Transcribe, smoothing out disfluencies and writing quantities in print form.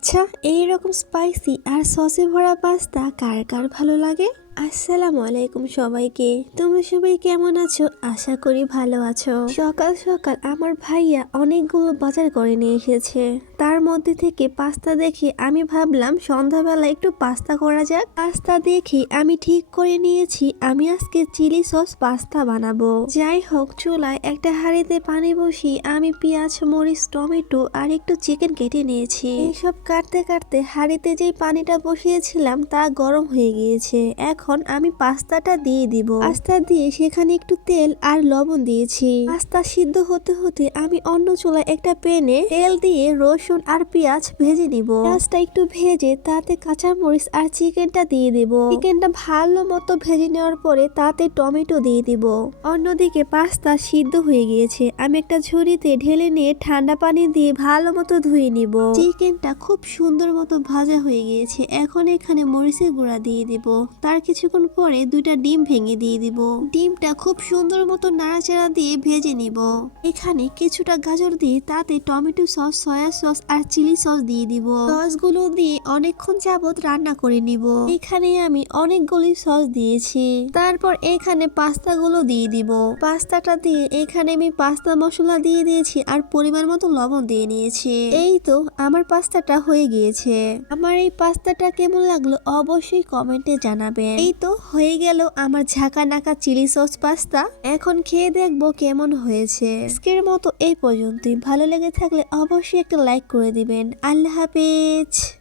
আচ্ছা, এইরকম স্পাইসি আর সসে ভরা পাস্তা কার কার ভালো লাগে? আসসালামু আলাইকুম সবাইকে। তোমরা সবাই কেমন আছো? আশা করি ভালো আছো। সকাল সকাল আমার ভাইয়া অনেকগুলো বাজার করে নিয়ে এসেছে। তার মধ্যে থেকে পাস্তা দেখে আমি ভাবলাম সন্ধ্যাবেলা একটু পাস্তা করা যাক। পাস্তা দেখে আমি ঠিক করে নিয়েছি আমি আজকে চিলি সস পাস্তা বানাবো। যাই হোক, চুলায় একটা হাঁড়িতে পানি বসিয়ে আমি পেঁয়াজ, মরিচ, টমেটো আর একটু চিকেন কেটে নিয়েছি। এইসব কাটতে কাটতে হাঁড়িতে যেই পানিটা বসিয়েছিলাম তা গরম হয়ে গিয়েছে। এখন আমি পাস্তাটা দিয়ে দিব। পাস্তা দিয়ে সেখানে একটু তেল আর লবণ দিয়েছি। পাস্তা সিদ্ধ হতে হতে আমি অন্য চুলায় একটা প্যানে তেল দিয়ে রসুন আর পেঁয়াজ ভেজে নিব। পেঁয়াজটা একটু ভেজে তাতে কাঁচামরিচ আর চিকেনটা দিয়ে দিব। চিকেনটা ভালো মতো ভেজে নেওয়ার পরে তাতে টমেটো দিয়ে দিব। অন্যদিকে পাস্তা সিদ্ধ হয়ে গিয়েছে। আমি একটা ঝুড়িতে ঢেলে নিয়ে ঠান্ডা পানি দিয়ে ভালো মতো ধুয়ে নিব। চিকেনটা খুব সুন্দর মতো ভাজা হয়ে গিয়েছে। এখন এখানে মরিচের গুঁড়া দিয়ে দিব। তার কিছুক্ষণ পরে দুইটা ডিম ভেঙে দিয়ে দিব। ডিমটা খুব সুন্দর মতো নাড়াচাড়া দিয়ে ভেজে নিব। এখানে কিছুটা গাজর দিয়ে তাতে টমেটো সস, সয়া সস আর চিলি সস দিয়ে দিব। সসগুলো দিয়ে অনেকক্ষণ যাবত রান্না করে নিব। এখানে আমি অনেকগুলি সস দিয়েছি। তারপর এখানে পাস্তাগুলো দিয়ে দিব। পাস্তাটা দিয়ে এখানে আমি পাস্তা মশলা দিয়ে দিয়েছি আর পরিমাণ মতো লবণ দিয়ে নিয়েছি। এই তো আমার পাস্তাটা হয়ে গিয়েছে। আমার এই পাস্তাটা কেমন লাগলো অবশ্যই কমেন্টে জানাবেন। এই তো হয়ে গেল আমার ঝাঁকা নাকা চিলি সস পাস্তা। এখন খেয়ে দেখবো কেমন হয়েছে। আজকের মতো এই পর্যন্তই। ভালো লেগে থাকলে অবশ্যই একটা লাইক করে দিবেন। আল্লাহ হাফেজ।